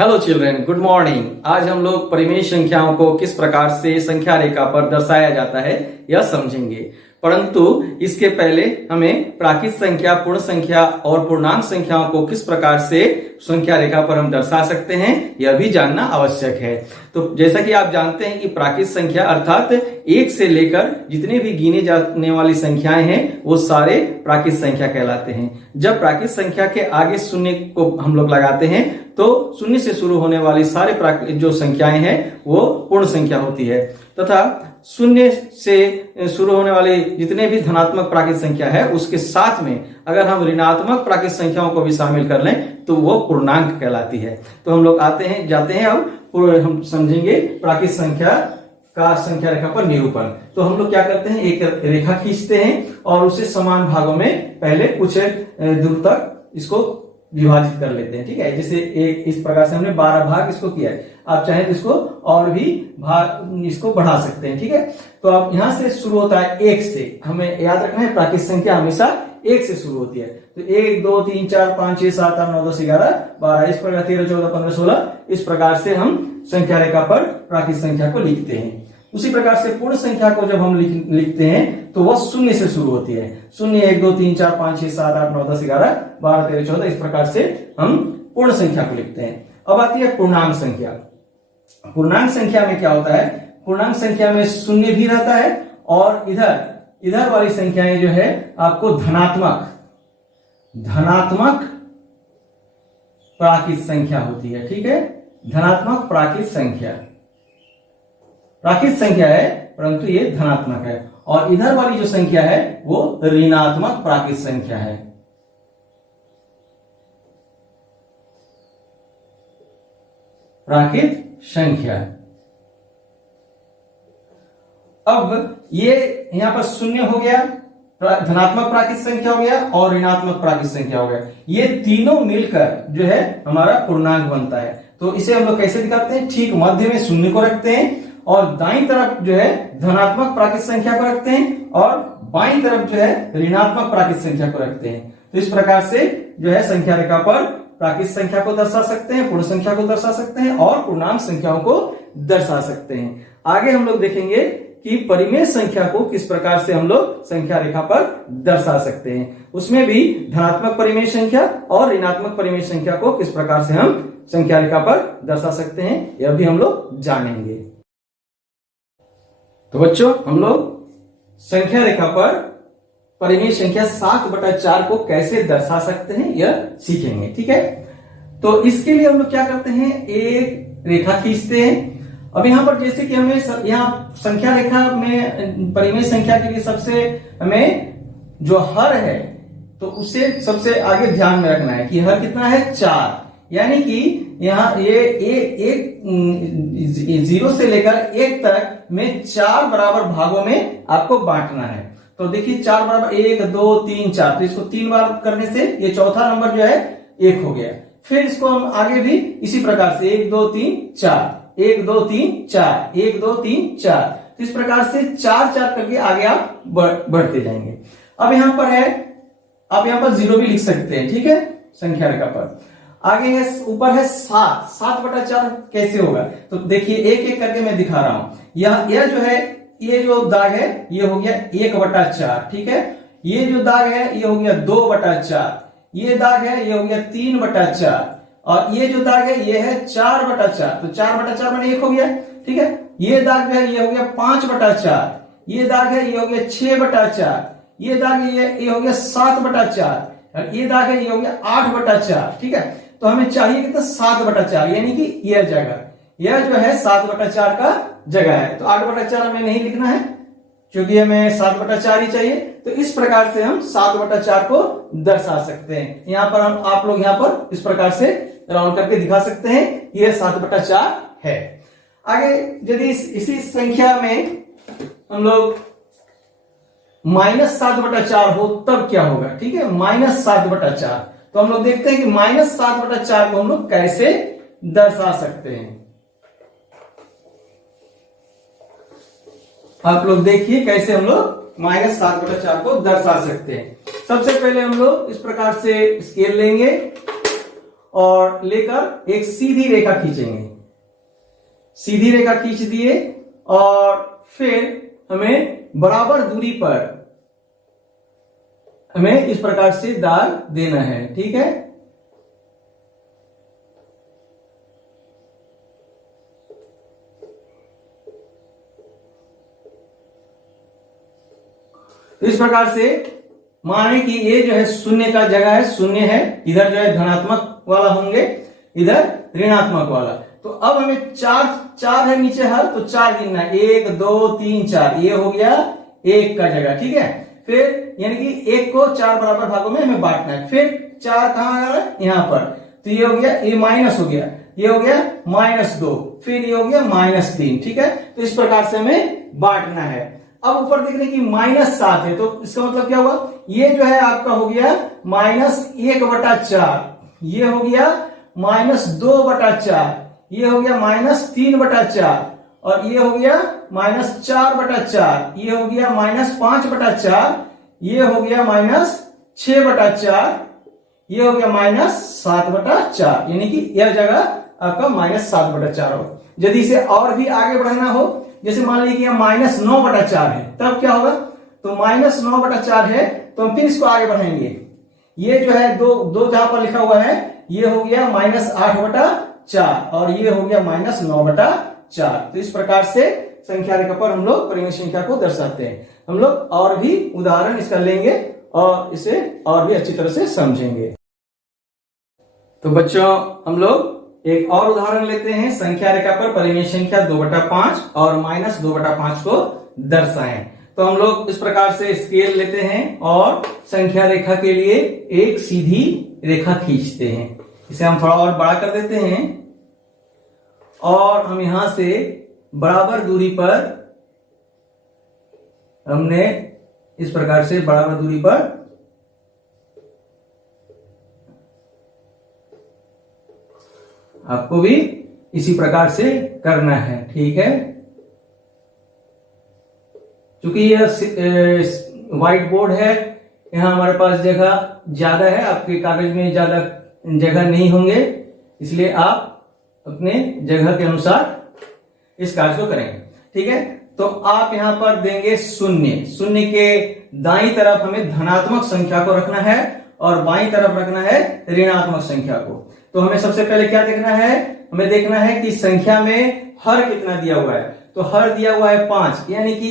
Hello children, good morning. आज हम लोग परिमेय संख्याओं को किस प्रकार से संख्या रेखा पर दर्शाया जाता है यह समझेंगे। परंतु इसके पहले हमें प्राकृत संख्या, पूर्ण संख्या और पूर्णांक संख्याओं को किस प्रकार से संख्या रेखा पर हम दर्शा सकते हैं यह भी जानना आवश्यक है। तो जैसा कि आप जानते हैं कि प्राकृत संख्या अर्थात एक से लेकर जितने भी गिने जाने वाली संख्याएं हैं वो सारे प्राकृत संख्या कहलाते हैं। जब प्राकृत संख्या के आगे शून्य को हम लोग लगाते हैं तो शून्य से शुरू होने वाली सारे जो संख्याएं हैं वो पूर्ण संख्या होती है, तथा शून्य से शुरू होने वाली जितने भी धनात्मक प्राकृत संख्या है उसके साथ में अगर हम ऋणात्मक प्राकृत संख्याओं को भी शामिल कर लें तो वो पूर्णांक कहलाती है। तो हम लोग जाते हैं अब हम समझेंगे प्राकृत संख्या का संख्या रेखा पर निरूपण। तो हम लोग क्या करते हैं, एक रेखा खींचते हैं और उसे समान भागों में पहले कुछ दूर तक इसको विभाजित कर लेते हैं। ठीक है, जैसे एक इस प्रकार से हमने 12 भाग इसको किया है। आप चाहें तो इसको और भी भाग इसको बढ़ा सकते हैं। ठीक है, तो अब यहां से शुरू होता है 1 से। हमें याद रखना है प्राकृत संख्या हमेशा 1 से शुरू होती है। तो 1 2 3 4 5 6 7 8 9 10 11 12 इस प्रकार 13 14 15 16 इस प्रकार से हम संख्या रेखा पर प्राकृत संख्या को लिखते हैं। उसी प्रकार से पूर्ण संख्या को जब हम लिखते हैं तो वह शून्य से शुरू होती है। 0 1 2 3 4 5 6 7 8 9 10 11 12 13 14 इस प्रकार से हम पूर्ण संख्या को लिखते हैं। अब आती है पूर्णांक संख्या। पूर्णांक संख्या में क्या होता है, पूर्णांक संख्या में शून्य भी रहता है और इधर वाली संख्याएं जो है आपको धनात्मक प्राकृत संख्या होती है। ठीक है, धनात्मक प्राकृत संख्या है परंतु ये धनात्मक है, और इधर वाली जो संख्या है वो ऋणात्मक प्राकृत संख्या है। प्राकृत संख्या। अब ये यहां पर शून्य हो गया, धनात्मक प्राकृत संख्या हो गया और ऋणात्मक प्राकृत संख्या हो गया। ये तीनों मिलकर जो है हमारा पूर्णांक बनता है। तो इसे हम लोग कैसे दिखाते हैं, ठीक मध्य में शून्य को रखते हैं और दाईं तरफ जो है धनात्मक प्राकृत संख्या को रखते हैं और बाईं तरफ जो है ऋणात्मक प्राकृत संख्या को रखते हैं। तो इस प्रकार से जो है संख्या रेखा पर प्राकृत संख्या को दर्शा सकते हैं, पूर्ण संख्या को दर्शा सकते हैं और पूर्णांक संख्याओं को दर्शा सकते हैं। आगे हम लोग देखेंगे कि परिमेय संख्या को किस प्रकार से हम लोग संख्या रेखा पर दर्शा सकते हैं। उसमें भी धनात्मक परिमेय संख्या और ऋणात्मक परिमेय संख्या को किस प्रकार से हम संख्या रेखा पर दर्शा सकते हैं यह भी हम लोग जानेंगे। तो बच्चों, हम लोग संख्या रेखा पर परिमेय संख्या 7/4 को कैसे दर्शा सकते हैं यह सीखेंगे। ठीक है, तो इसके लिए हम लोग क्या करते हैं, एक रेखा खींचते हैं। अब यहां पर जैसे कि हमें यहाँ संख्या रेखा में परिमेय संख्या के लिए सबसे हमें जो हर है तो उसे सबसे आगे ध्यान में रखना है कि हर कितना है, 4। यानी कि यहाँ ये एक 0 से लेकर 1 तक में 4 बराबर भागों में आपको बांटना है। तो देखिए 4 बराबर 1 2 3 4, तो इसको 3 बार करने से ये चौथा नंबर जो है 1 हो गया। फिर इसको हम आगे भी इसी प्रकार से 1 2 3 4 1 2 3 4 1 2 3 4, तो इस प्रकार से 4 4 करके आगे आप बढ़ते जाएंगे। अब यहां पर है, आप यहां पर 0 भी लिख सकते हैं। ठीक है, संख्या रेखा पर आगे है, ऊपर है 7/4 कैसे होगा, तो देखिए एक एक करके मैं दिखा रहा हूं। यह जो है, ये जो दाग है ये हो गया 1/4। ठीक है, ये जो दाग है ये हो गया 2/4, ये दाग है ये हो गया 3/4 और ये जो दाग है ये है 4/4। तो 4/4 मैंने 1 हो गया। ठीक है, ये दाग जो है ये हो गया 5/4, ये दाग है ये हो गया 6/4, ये दाग ये हो गया 7/4 और ये दाग है ये हो गया 8/4। ठीक है, तो हमें चाहिए कितना, 7/4, यानी कि यह जगह, यह जो है 7/4 का जगह है। तो 8/4 हमें नहीं लिखना है क्योंकि हमें 7/4 ही चाहिए। तो इस प्रकार से हम 7/4 को दर्शा सकते हैं। यहां पर आप लोग यहां पर इस प्रकार से राउंड करके दिखा सकते हैं, यह 7/4 है। आगे यदि इसी संख्या में हम लोग -7/4 हो तब क्या होगा। ठीक है, -7/4, तो हम लोग देखते हैं कि -7/4 को हम लोग कैसे दर्शा सकते हैं। आप लोग देखिए कैसे हम लोग -7/4 को दर्शा सकते हैं। सबसे पहले हम लोग इस प्रकार से स्केल लेंगे और लेकर एक सीधी रेखा खींचेंगे। सीधी रेखा खींच दिए और फिर हमें बराबर दूरी पर हमें इस प्रकार से दाग देना है। ठीक है, तो इस प्रकार से माने कि ये जो है शून्य का जगह है, शून्य है, इधर जो है धनात्मक वाला होंगे, इधर ऋणात्मक वाला। तो अब हमें चार है नीचे हर, तो 4 गिनना, 1 2 3 4, ये हो गया 1 का जगह। ठीक है, फिर यानी कि 1 को 4 बराबर भागों में हमें बांटना है। फिर 4 कहां आ रहा है, यहां पर, तो ये हो गया, ये माइनस हो गया, ये हो गया -2, फिर ये हो गया -3। ठीक है, तो इस प्रकार से हमें बांटना है। अब ऊपर देख रहे हैं कि -7 है, तो इसका मतलब क्या हुआ, ये जो है आपका हो गया -1/4, ये हो गया -2/4, ये हो गया -3/4, और ये हो गया -4/4, ये हो गया -5/4, ये हो गया -6/4, ये हो गया -7/4, यानी कि यह जगह आपका -7/4 हो। यदि इसे और भी आगे बढ़ाना हो, जैसे मान लीजिए यह -9/4 है, तब क्या होगा, तो -9/4 है, तो हम फिर इसको आगे बढ़ाएंगे। ये जो है दो जहां पर लिखा हुआ है, ये हो गया -8/4 और ये हो गया -9/4। तो इस प्रकार से संख्या रेखा पर हम लोग परिमेय संख्या को दर्शाते हैं। हम लोग और भी उदाहरण इसका लेंगे और इसे और भी अच्छी तरह से समझेंगे। तो बच्चों, हम लोग एक और उदाहरण लेते हैं। संख्या रेखा पर परिमेय संख्या 2/5 और -2/5 को दर्शाएं। तो हम लोग इस प्रकार से स्केल लेते हैं और संख्या रेखा के लिए एक सीधी रेखा खींचते हैं। इसे हम थोड़ा और बड़ा कर देते हैं और हम यहां से बराबर दूरी पर हमने इस प्रकार से बराबर दूरी पर आपको भी इसी प्रकार से करना है। ठीक है, क्योंकि यह व्हाइट बोर्ड है, यहां हमारे पास जगह ज्यादा है, आपके कागज में ज्यादा जगह नहीं होंगे, इसलिए आप अपने जगह के अनुसार इस कार्य को करेंगे। ठीक है, तो आप यहां पर देंगे 0। 0 के दाईं तरफ हमें धनात्मक संख्या को रखना है और बाईं तरफ रखना है ऋणात्मक संख्या को। तो हमें सबसे पहले क्या देखना है, हमें देखना है कि संख्या में हर कितना दिया हुआ है। तो हर दिया हुआ है 5, यानी कि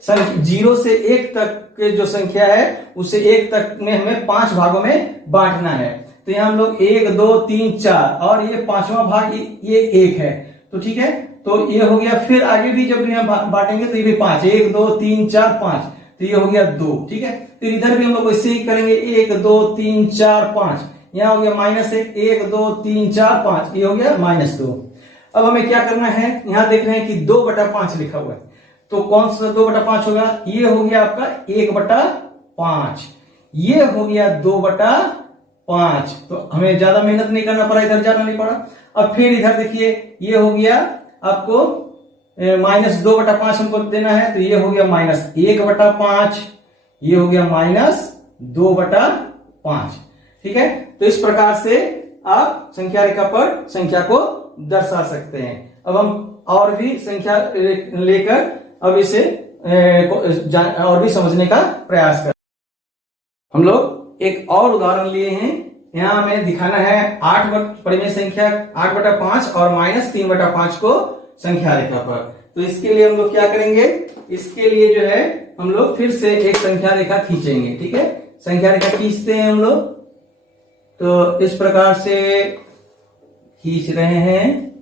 0 से 1 तक के जो संख्या है उसे 1 तक में हमें 5 भागों में बांटना है। तो यहां हम लोग 1 2 3 4 और ये 5वां भाग ये 1 है। तो ठीक है, तो ये हो गया। फिर आगे भी जब यहाँ बांटेंगे तो ये भी 5, 1 2 3 4 5, तो ये हो गया 2। ठीक है, फिर इधर भी हम लोग वैसे ही करेंगे, 1 2 3 4 5, यहां हो गया -1, 1 2 3 4 5, ये हो गया -2। अब हमें क्या करना है, यहां देख रहे हैं कि 2/5 लिखा हुआ है, तो कौन सा 2/5 होगा, ये हो गया आपका 1/5, ये हो गया 2/5। तो हमें ज्यादा मेहनत नहीं करना पड़ा, इधर जाना नहीं पड़ा। अब फिर इधर देखिए, ये हो गया आपको -2/5 हमको देना है, तो ये हो गया -1/5, ये हो गया -2/5। ठीक है, तो इस प्रकार से आप संख्या रेखा पर संख्या को दर्शा सकते हैं। अब हम और भी संख्या लेकर अब इसे और भी समझने का प्रयास करें। हम लोग एक और उदाहरण लिए हैं। यहां हमें दिखाना है 8 परिमेय संख्या 8/5 और -3/5 को संख्या रेखा पर। तो इसके लिए हम लोग क्या करेंगे, इसके लिए जो है हम लोग फिर से एक संख्या रेखा खींचेंगे। ठीक है, संख्या रेखा खींचते हैं हम लोग, तो इस प्रकार से खींच रहे हैं।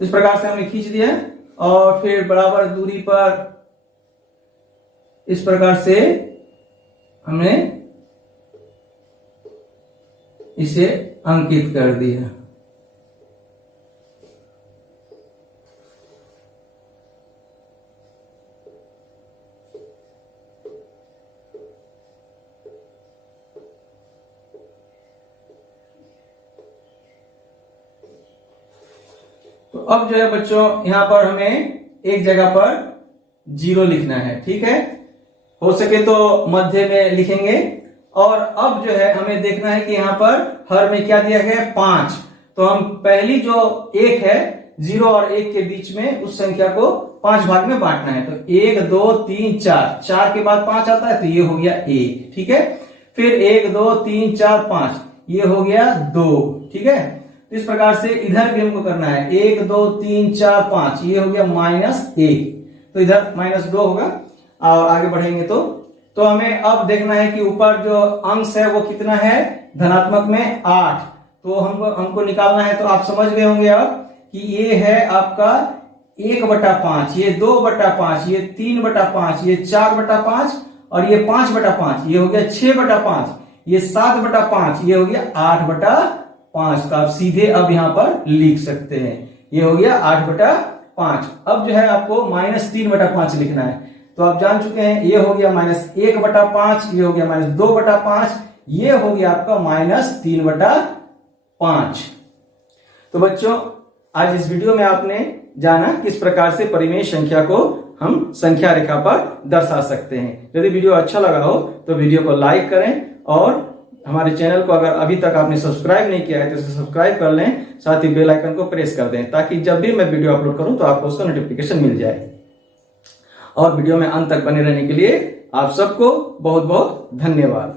इस प्रकार से हमने खींच दिया और फिर बराबर दूरी पर इस प्रकार से हमने इसे अंकित कर दिया। तो अब जो है बच्चों, यहां पर हमें एक जगह पर 0 लिखना है। ठीक है, हो सके तो मध्य में लिखेंगे और अब जो है हमें देखना है कि यहाँ पर हर में क्या दिया गया है 5। तो हम पहली जो 1 है 0 और 1 के बीच में उस संख्या को 5 भाग में बांटना है। तो 1 2 3 4, 4 के बाद 5 आता है तो ये हो गया 1, ठीक है। फिर 1 2 3 4 5, ये हो गया 2, ठीक है। तो इस प्रकार से इधर भी हमको करना है 1 2 3 4 5, ये हो गया -1, तो इधर -2 होगा। और आगे बढ़ेंगे तो हमें अब देखना है कि ऊपर जो अंश है वो कितना है, धनात्मक में 8। तो हमको निकालना है। तो आप समझ गए होंगे अब कि ये है आपका 1/5, ये 2/5, ये 3/5, ये 4/5 और ये 5/5, ये हो गया 6/5, ये 7/5, ये हो गया 8/5। तो आप सीधे अब यहां पर लिख सकते हैं, ये हो गया 8/5। अब जो है आपको -3/5 लिखना है। तो आप जान चुके हैं ये हो गया -1/5, ये हो गया -2/5, ये हो गया आपका -3/5। तो बच्चों आज इस वीडियो में आपने जाना किस प्रकार से परिमेय संख्या को हम संख्या रेखा पर दर्शा सकते हैं। यदि वीडियो अच्छा लगा हो तो वीडियो को लाइक करें और हमारे चैनल को अगर अभी तक आपने सब्सक्राइब नहीं किया है तो इसे सब्सक्राइब कर लें, साथ ही बेल आइकन को प्रेस कर दें ताकि जब भी मैं वीडियो अपलोड करूं तो आपको उसका नोटिफिकेशन मिल जाए। और वीडियो में अंत तक बने रहने के लिए आप सबको बहुत बहुत धन्यवाद।